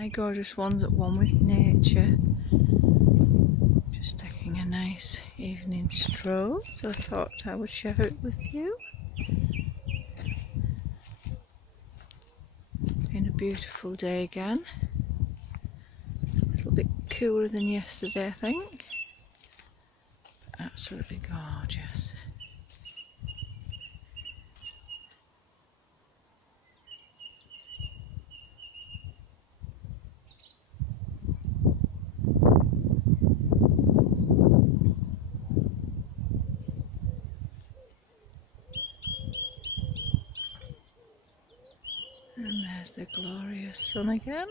My gorgeous one's at one with nature. Just taking a nice evening stroll, so I thought I would share it with you. Been a beautiful day again. A little bit cooler than yesterday, I think. Absolutely gorgeous. And there's the glorious sun again.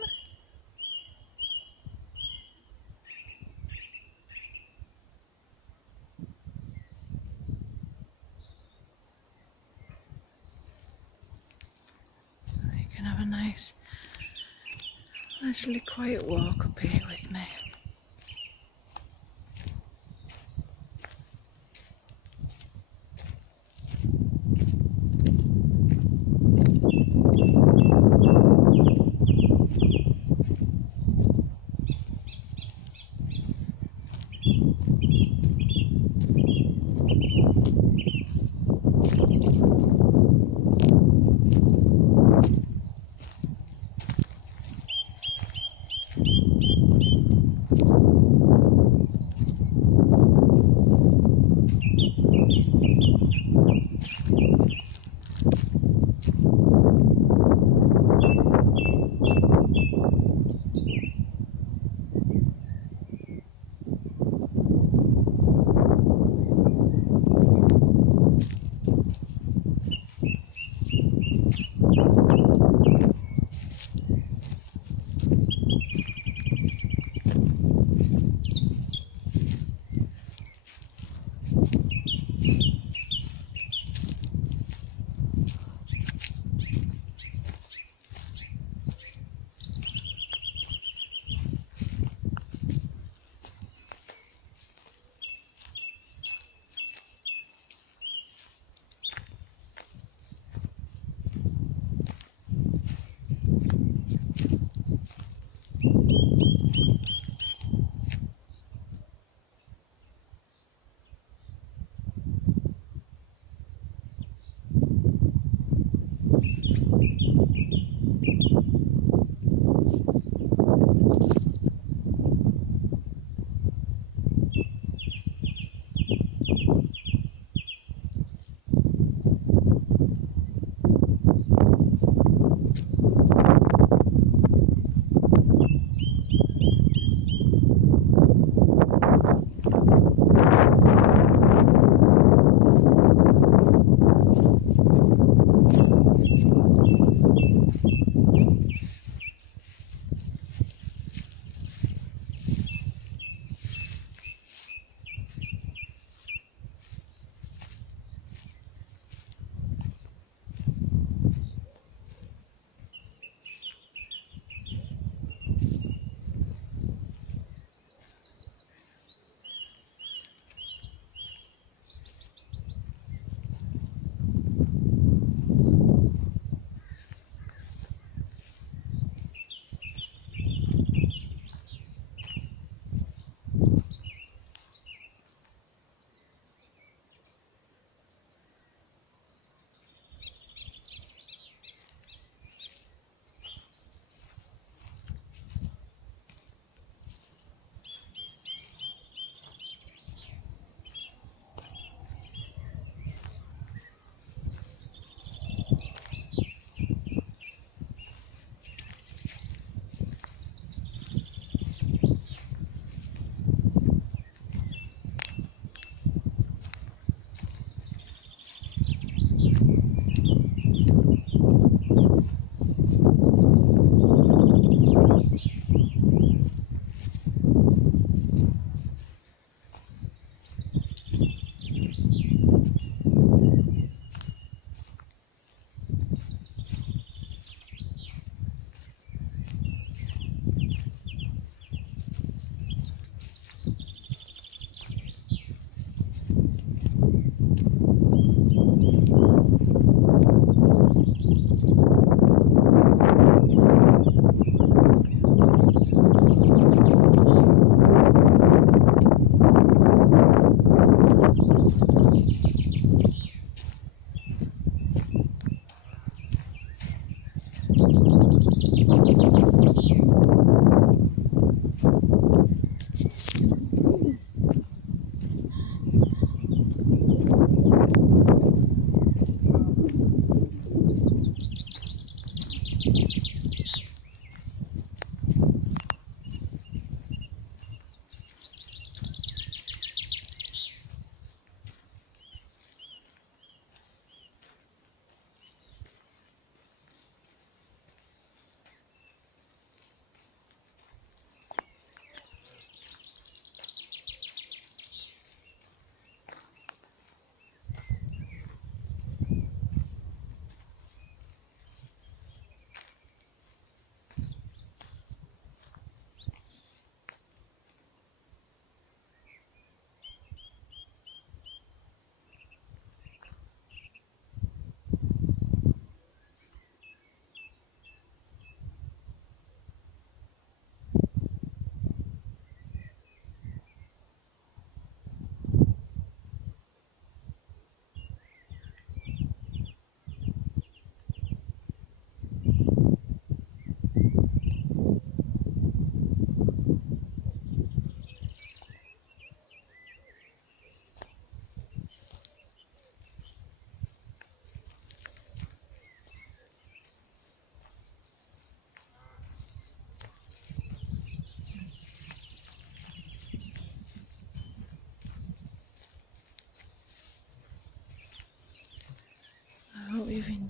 So you can have a nice, leisurely quiet walk up here with me.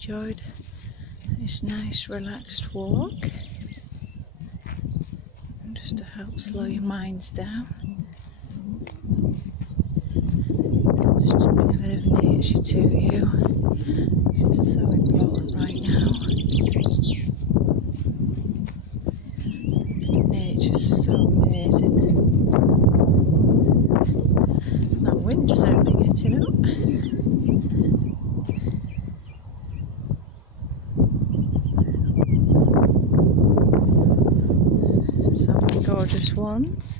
enjoyed this nice relaxed walk, just to help slow your minds down, just to bring a bit of nature to you. It's so important right now. Nature's so amazing. That wind's certainly getting up. So my gorgeous ones,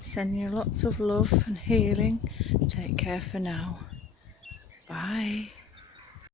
sending you lots of love and healing. Take care for now. Bye.